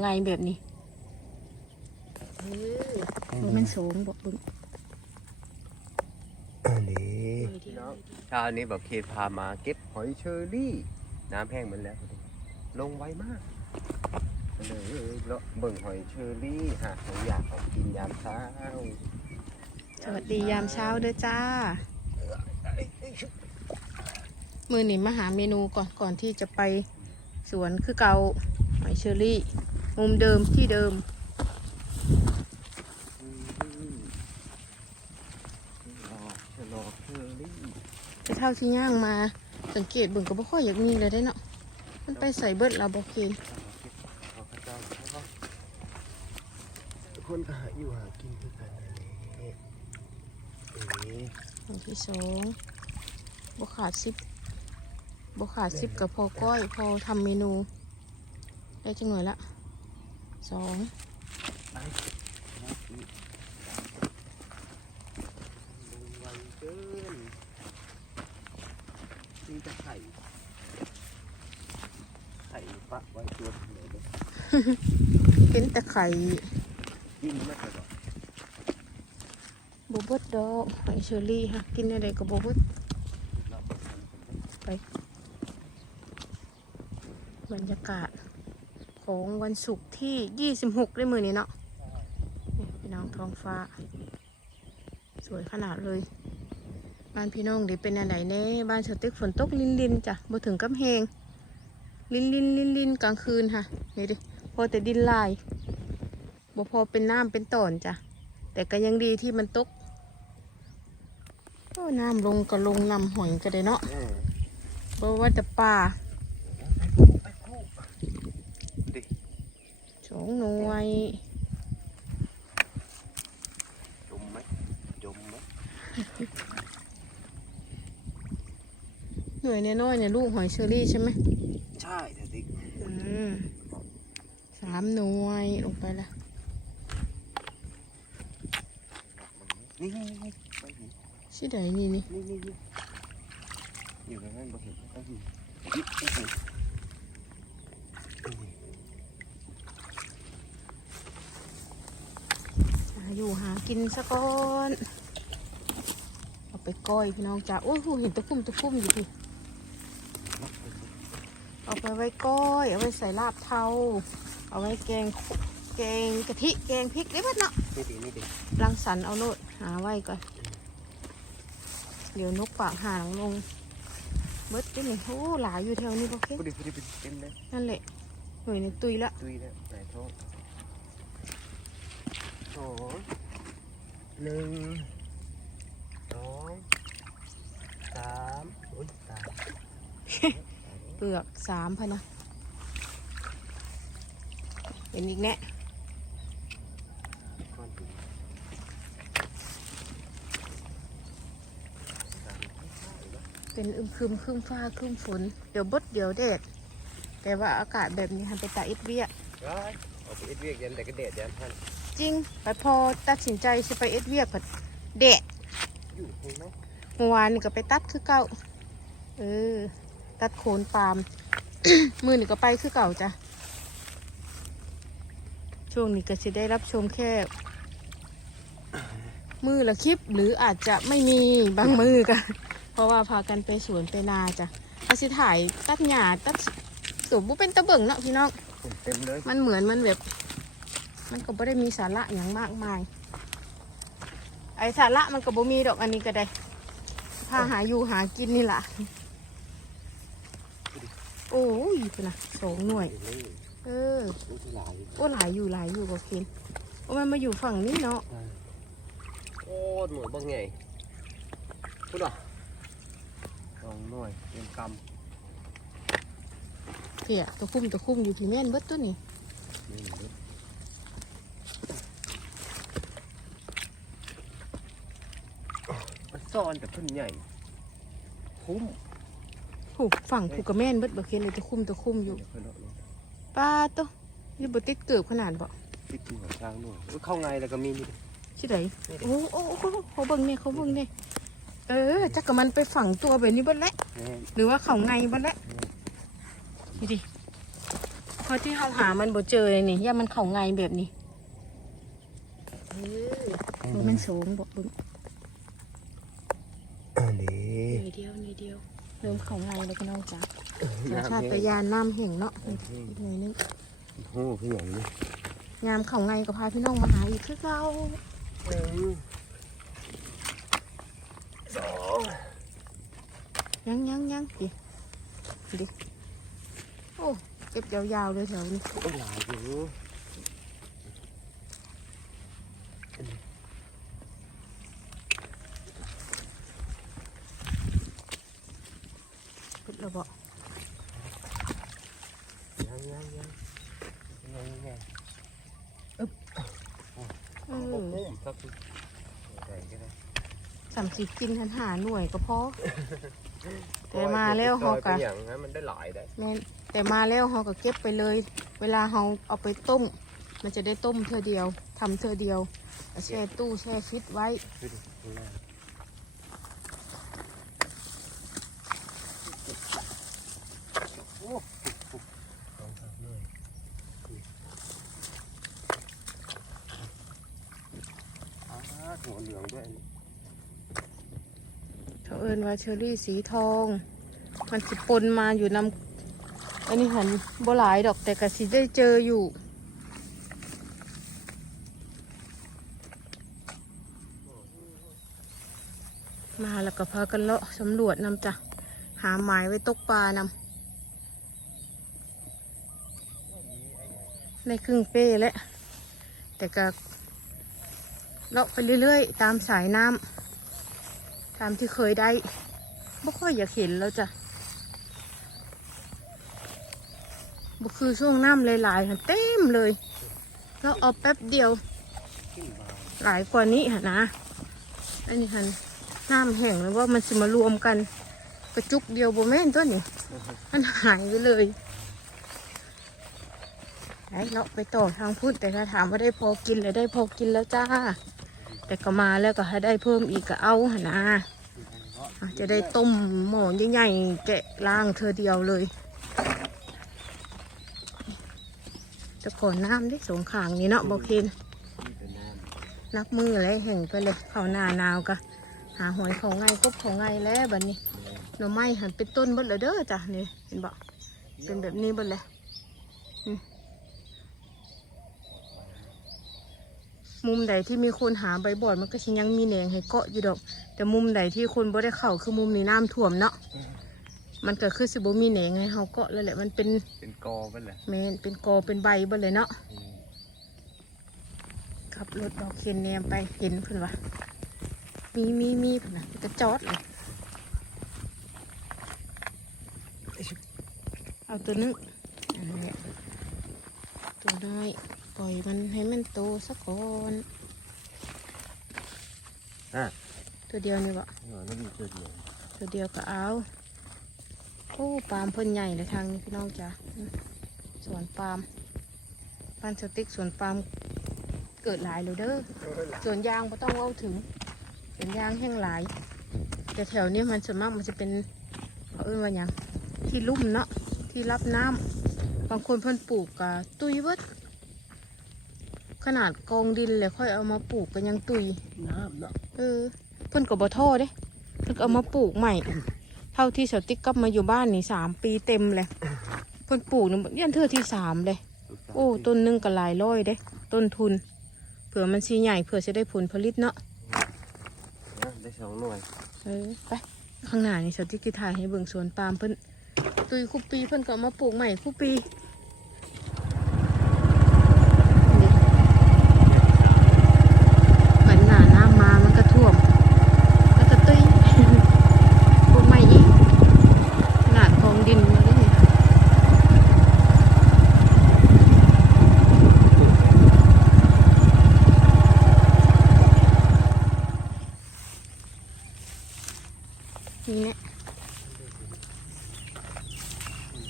ไงแบบนี้เออบ่แมันสูงบอกเบึงอันนี้เช้านี้บอกเคพามาเก็บหอยเชอรี่ น้ำแห้งหมันแล้ว ลงไวมากก็เลยเลาะเบิ่งหอยเชอรี่หาของอยากของกินยามเช้า สวัสดียามเช้าเด้อจ้า มือหนีมาหาเมนูก่อนก่อนที่จะไปสวนคือเกาหอยเชอรี่ มุมเดิมที่เดิมอืมดอกชะลอเชอรี่แต่เท่าที่ย่างมา สังเกตเบิ่งก็บ่ค่อยอยากมีเลยได้เนาะมันไปใส่เบิดเราบอกเคนเอาพระเจ้าเอาทุกคนก็หาอยู่หากินคือกันนั่นแหละเอ๋อันที่สองบขาดสิบบขาดสิบกับพอก้อย พอทำเมนู ได้จังหน่อยละ สองไปนะอีกลงไวเกินมีแต่ไข่ไข่ปะไว้ตัวไหนเลยเป็นแต่ไข่กินมากเลยก่อนโบเบิดดอกหอยเชอรี่ค่ะกินอะไรกับโบเบิดบรรยากาศ ของวันศุกร์ที่ 26ได้มือนี้เนาะนี่พี่น้องท้องฟ้า สวยขนาดเลย บ้านพี่น้องเดี๋ยวเป็นอะไรแน่บ้านสตึกฝนตกลินลินๆจ้ะบ่ถึงกับแหงลินลินลินลินๆกลางคืนค่ะนี่ดิพอแต่ดินลายบ่พอเป็นน้ำเป็นตอนจ้ะแต่ก็ยังดีที่มันตกโอ้น้ำลงก็ลงนำหอยก็ได้เนาะเออเพราะว่าแต่ป่า ไปคู่ไปคู่ดิ ส องหน่วย จมไหมจมไหมหน่วยน้อยๆเนี่ยลูกหอยเชอรี่ใช่ไหมใช่เดี๋ยวดิอืมสามหน่วยลงไปละนี่นี่นี่ไม่เห็นชิไดนี่นี่นี่นี่นี่อยู่ในนั้นบ่เห็นต้องอยู่ยิบไม่เห็น หา อยู่หากินซะก่อนเอาไปก้อยพี่น้องจ้าโอ้ยหูเห็นตะคุ่มตะคุ่มอยู่พี่เอาไปไว้ก้อย เอาไว้ใส่ลาบเทาเอาไว้แกงแกงกะทิแกงพริกได้ปะเนาะนี่ดินี่ดิรังสรรค์เอาโลดหาไว้ก่อน เดี๋ยวนกปากหางลงเบิดได้ไหมโอ้หลายอยู่แถวนี้โอเคพอดีพอดีเต็มเลยนั่นแหละหน่วยในตุยละตุยแล้วไหนท้องส องหนึ่งสองสามโอ้ยตายเปลือกสามพะนะเห็นอีกแน่เป็นอึมครึมครึมฟ้าครึมฝน เดี๋ยวบดเดี๋ยวแดดแต่ว่าอากาศแบบนี้ทำไปตาอิดเวียร้ย เอาไปเอ็ดเวียกยันแต่ก็เด็ดยันท่านจริงไปพอตัดสินใจจะไปเอ็ดเวียกผัดแดดอยู่เห็นไหมเมื่อวานนี่ก็ไปตัดคือเก่าเออตัดโคนปาล์ม มือนี่ก็ไปคือเก่าจ้ะช่วงนี้ก็จะได้รับชมแค่ มือละคลิปหรืออาจจะไม่มีบางมือกันเพราะว่าพากันไปสวนไปนาจ้ะอาสิถ่ายตัดหญ้าตัดสูบบุเป็นตะเบิ่งเนาะพี่น้อง เต็มเลยมันเหมือนมันแบบ มันก็ไม่ได้มีสาระอย่างมากมาย ไอสาระมันก็บ่มีดอกอันนี้ก็ได้พาหาอยู่หากินนี่ล่ะโอ้ยพุ่นนะสองหน่วยนี่เออลูกหลายโอ้หลายอยู่หลายอยู่ก็กินโอ้มันมาอยู่ฝั่งนี้เนาะโอ้หน่วยบ้างไงพูดหรอสองหน่วยเต็มกเพียตะคุ่มตะคุ่มอยู่พี่แม่นเบิดตัวนี้ำนี่เลยมันซ่อนแต่เพิ่นใหญ่ คุ้มผูกฝั่งผูกกับแม่นเบิดบ่เคียนเลยตะคุ่มตะคุ่มอยู่เดี๋ยวเพิ่นเอาลงป้าตัวนี่บ่ติดเกือบขนาดบ่ติดหัวช้างหน่วยอุ๊ยเข้าไงแล้วก็มีนี่ดิที่ไหนโอ้โอ้โอ้เขาเบิ่งเนี่ยเขาเบิ่งเนี่ยเออจักกับมันไปฝังตัวแบบนี้เบิดแล้วแม่นหรือว่าเขาไงบ้างละ นี่ดิราะที่เขาหามันบ่เจอเลยนี่ย่ามันเข่าไงแบบนี้เออบ่แมันสูงบอกบึงอันนี้นี่เดียวนี่เดียวเริ่มเข่าไงแล้วก็น้องจ๋าเดี๋ยวชาติไปยานน้ำแห่งเนาะอีกหน่อยนึงโอ้พี่อย่างนี้ยามเข่าไงก็พาพี่น้องมาหาอีกคือเราหนึ่งสองยังยังยังดิดิ โอ้เก็บยาวๆเลยแถวนี้ก็หลายอยู่เพิดระเบาะยังยังยังยังยังเออโอ้โหสักสามสิบกินทันหาหน่วยก็พอ แต่มาแล้วเขาก็ก็อย่างนั้นมันได้หลายได้แม่นแต่มาแล้วเขาก็เก็บไปเลย เวลาเขาเอาไปต้ม มันจะได้ต้มเธอเดียวทำเธอเดียวแช่ตู้แช่ฟิตไว้ดูดิดูหน้าโอ้สองสามหน่วยอ่าหัวเหลืองด้วย เอินว่าเชอรี่สีทอง มันสิปนมาอยู่นำอันนี้หันบหลายดอกแต่ก็สิได้เจออยู่ มาแล้วก็พากันเลาะสำรวจนำจ้ะ หาหมายไว้ตกปลานำในครึ่งเป้แล้วแต่ก็เลาะไปเรื่อยๆ ตามสายน้ำ ตามที่เคยได้บ่ค่อยอยากเห็นแล้วจ้ะบ่คือช่วงน้ำหลายๆหันเต็มเลย แล้วเอาแป๊บเดียว หลายกว่านี้หะนะ อันนี้หันน้ำแห้งแล้วว่ามันสิมารวมกันกระจุกเดียวบ่แม่นตัวนี้มันหายไปเลยไอ้เราะไปต่อทางพุทธแต่ถ้าถามว่าได้พอกินแล้วได้พอกินแล้วจ้า แต่ก็มาแล้วก็ให้ได้เพิ่มอีกก็เอานะจะได้ต้มหม้อใหญ่ๆแกะล่างเธอเดียวเลยจะก่อนน้ำได้สงขางนี่เนาะบอกเคนนักมืออะไรแห่งไปเลยเขาหนาหนาวกะหาหอยเขาไงกบเขาไงแล้วบัดนี้หน่อไม้หันเป็นต้นบดเลยเด้อจ้ะนี่เห็นบ่เป็นแบบนี้บดเลย มมุมใดที่มีคนหาใบบอดมันก็ชิยังมีแหนงให้เกาะอยู่ดอก แต่มุมใดที่คนบ่ได้เข้าคือมุมนี้น้ำท่วมเนาะมันก็คือสิบ่มีแหนงให้เฮาเกาะแล้วแหละมันเป็นเป็นกอไปเลยแมนเป็นกอเป็นใบเบดเลยเนาะขับรถดอกเคนแนมไปเห็นเพิ่นว่ามีมีมีเพิ่นน่ะก็จอดเลยเอาตัวนึงอันนี้ตัวน้อยป ล่อยมันให้มันโตสักก่อนอะตัวเดียวนี่บ่หัวนั่นมีจุดเดียวตัวเดียวก็เอาโอ้ปาล์มเพิ่นใหญ่เลยทางนี้พี่น้องจ้ะอืมสวนปาล์มบ้านสติ๊กสวนปาล์มเกิดหลายเลยเด้อสวนยางไม่ต้องเอาถึงสวนยางแห้งหลาย แต่แถวนี้มันส่วนมากมันจะเป็นเขาเอ้ยว่าหยังที่ลุ่มเนาะที่รับน้ำบางคนเพิ่นปลูกกะตุยเบิด ขนาดกองดินเลยค่อยเอามาปลูกกันยังตุยน้ำเนาะเออเพิ่นก็บ่ท่อเด้เพิ่นก็เอามาปลูกใหม่ เท่าที่เสาติ๊กกลับมาอยู่บ้านนี่สามปีเต็มเลยเพิ่นปลูกนี่ยันเทื่อที่สามเลย โอ้ต้นหนึงก็หลายร้อยเด้ ต้นทุน เผื่อมันสีใหญ่เผื่อจะได้ผลผลิตเนาะได้สองหน่วยเออไปข้างหน้านี่สติกิถ่ายให้เบิ่งสวนปาล์มเพิ่นตุยคุปปีเพิ่นก็เอามาปลูกใหม่คุปปีนี่เหมือนหนาน้ำมามันก็ท่วมแล้วก็ตุย ปลูกใหม่อีกขนาดของดินมาเลยนี่นี่แหละ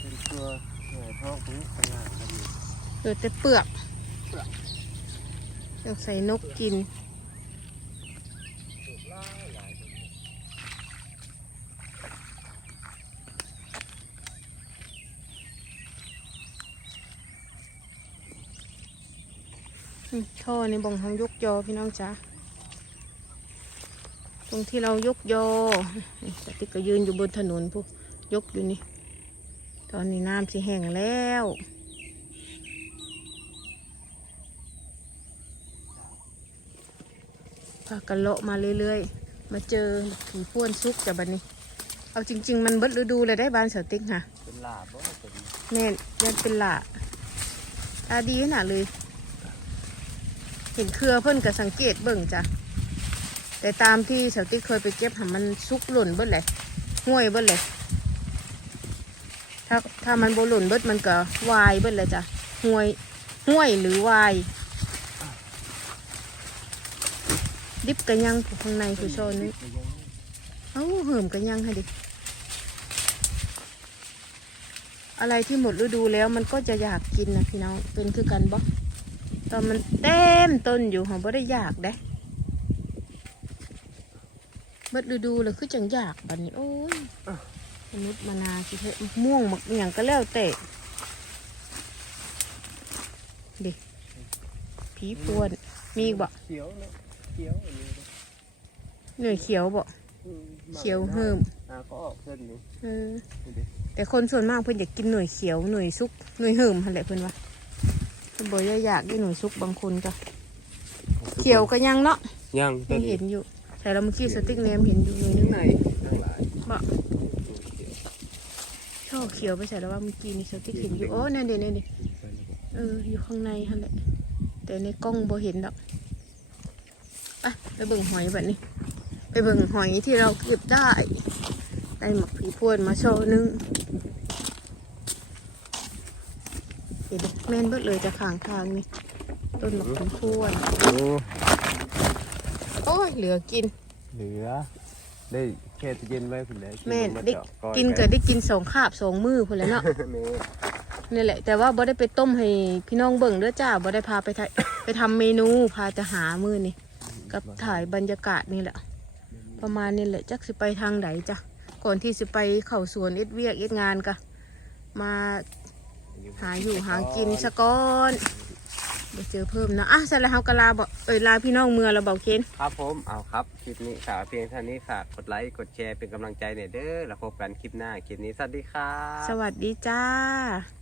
เป็นตัวหน่วยท้องของข้างล่างก็มี เหลือแต่เปลือกยังใส่นกกิน ท่อในบ่งทางยกยอพี่น้องจ้าตรงที่เรายกยอสติ๊กก็ยืนอยู่บนถนนพวกยกอยู่นี่ ตอนนี้น้ำสิแห้งแล้ว พากันเลาะมาเรื่อยๆ มาเจอผีพ่วนซุกจากบันนี้ เอาจริง ๆ มันเบิดฤดูเลยได้บานเสาติ๊กค่ะเป็นลาบบ่เป็นแน่นยันเป็นหละตาดีขนาดเลย เห็นเครือเพิ่นกับสังเกตเบิ่งจ้ะแต่ตามที่เสาติ๊กเคยไปเก็บหามันซุกหล่นเบิดเลยห้วยเบิดเลยถ้าถ้ามันโบหล่นเบิดมันก็วายเบิดเลยจ้ะห้วยห้วยหรือวาย ดิบกันยังอยู่ข้างในคือโซนนี้เอ้าเหิมกันยังให้ดิ อะไรที่หมดฤดูแล้วมันก็จะอยากกินนะพี่น้องเป็นคือกันบ่ตอนมันเต็มต้นอยู่ของบ่ได้อยากได้เบิดฤดูเลยคือจังอยากบัดนี้ โอ้ยมนุษย์มานาสิเถอะม่วงหมักอย่างก็แล้วแต่ดิผีพวนมีบ่เขียวเนาะ ขียวอันนี้เหนื่อยเขียวบ่ อืมเขียวเหิมอ่าก็ออกเส้นนี้เออ นี่ดิแต่คนส่วนมากเพิ่นอยากกินหน่วยเขียวหน่วยซุกหน่วยเหิมหั่นแหละเพิ่นว่าเพิ่นบ่ได้อยากกินหน่วยซุกบางคนก็เขียวก็ยังเนาะยังต้ยันงเห็นอยู่ แต่เราเมื่อกี้สติ๊กแนมเห็นอยู่หน่วยนึข้างงในทั้งหลายบ่ช่อเขียวไปใส่แล้วว่าเมื่อกี้นี่สติ๊กเห็นอยู่โอ้นั่นเด้นั่นเด้เอออยู่ข้างในหั่นแหละ แต่ในกล้องบ่เห็นดอก ไปไปเบิ่งหอยแบบนี้ ไปเบิ่งหอยที่เราเก็บได้ได้หมักผีพวนมาโชว์นึงเห็นแม่นเบิดเลยจะข้างทางนี่ต้นมะขามพวนโอ้โอ้ยเหลือกิน เหลือ ได้แค่ตู้เย็นไว้พุ่นแหล้วแม่นได้กินก็ได้กินสองคาบสองมือพุ่นแหล้วเนาะแม่นี่แหละ แต่ว่าบ่ได้ไปต้มให้พี่น้องเบิ่งเด้อจ้าบ่ได้พาไปถ่ายไปทำเมนูพาจะหามือนี่ กับถ่ายบรรยากาศนี่แหละ ประมาณนี้แหละจักสิไปทางไหนจ้ะก่อนที่สิไปเข้าสวนเอ็ดเวียกเอ็ดงานกะมาหาอยู่หากินสะก้อนเดี๋ยวเจอเพิ่มนะอะเสร็จแล้วเฮากะลาบอกเอ้ยลาพี่น้องเมืองเราเบาเคนครับผมเอาครับคลิปนี้ฝากเพียงเท่านี้ฝากกดไลค์กดแชร์เป็นกำลังใจหน่อยเด้อแล้วพบกันคลิปหน้าคลิปนี้สวัสดีครับสวัสดีจ้า